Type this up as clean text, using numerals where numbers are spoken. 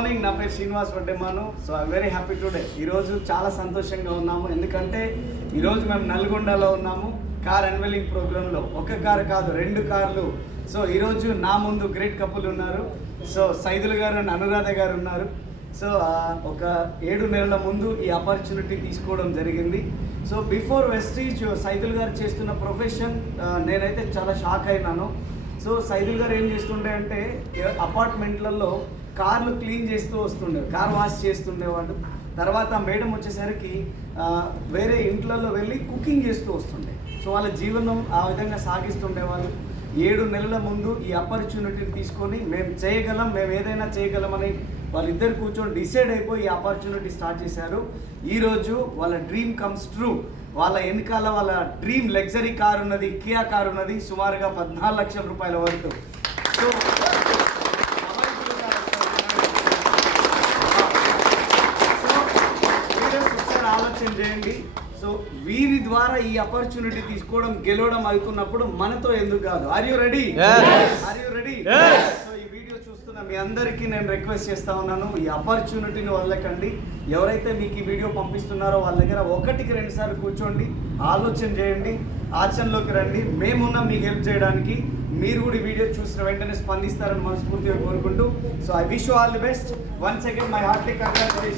Morning నా పేరు Srinivas Vaddemanu. So I very happy today. ఈరోజు చాలా సంతోషంగా ఉన్నాము, ఎందుకంటే ఈరోజు మేము నల్గొండలో ఉన్నాము కార్ అన్వెలింగ్ ప్రోగ్రాంలో. ఒక కారు కాదు, 2 కార్లు. సో ఈరోజు నా ముందు గ్రేట్ కపుల్ ఉన్నారు. సో సైదుల్ గారు అండ్ అనురాధ గారు ఉన్నారు. సో ఒక 7 నెలల ముందు ఈ ఆపర్చునిటీ తీసుకోవడం జరిగింది. సో బిఫోర్ వెస్టీజ్ సైదుల్ గారు చేస్తున్న ప్రొఫెషన్ నేనైతే చాలా షాక్ అయినాను. సో సైదుల్ గారు ఏం చేస్తుండే అంటే అపార్ట్మెంట్లలో కార్లు క్లీన్ చేస్తూ వస్తుండే, కార్ వాష్ చేస్తుండేవాడు. తర్వాత మేడం వచ్చేసరికి వేరే ఇంట్లలో వెళ్ళి కుకింగ్ చేస్తూ వస్తుండే. సో వాళ్ళ జీవనం ఆ విధంగా సాగిస్తుండేవాళ్ళు. 7 నెలల ముందు ఈ ఆపర్చునిటీని తీసుకొని మేము చేయగలం, మేము ఏదైనా చేయగలమని వాళ్ళిద్దరు కూర్చొని డిసైడ్ అయిపోయి ఈ ఆపర్చునిటీ స్టార్ట్ చేశారు. ఈరోజు వాళ్ళ డ్రీమ్ కమ్స్ ట్రూ. వాళ్ళ వెనకాల వాళ్ళ డ్రీమ్ లగ్జరీ కార్ ఉన్నది, కియా కార్ ఉన్నది, సుమారుగా 14 లక్షల రూపాయల వరకు. సో ఆలోచన చేయండి. సో వీరి ద్వారా ఈ ఆపర్చునిటీ తీసుకోవడం, గెలవడం అవుతున్నప్పుడు మనతో ఎందుకు కాదు? Are you ready? Are you ready? So ఈ వీడియో చూస్తున్న మీ అందరికీ నేను రిక్వెస్ట్ చేస్తా ఉన్నాను, ఈ ఆపర్చునిటీని వదలకండి. ఎవరైతే మీకు ఈ వీడియో పంపిస్తున్నారో వాళ్ళ దగ్గర 1కి 2 సార్లు కూర్చోండి, ఆలోచన చేయండి, ఆచరణలోకి రండి. మేమున్నాం మీకు హెల్ప్ చేయడానికి. మీరు కూడా ఈ వీడియో చూసిన వెంటనే స్పందిస్తారని మనస్ఫూర్తిగా కోరుకుంటూ, so I wish you all the best. Once again my heartly congratulation.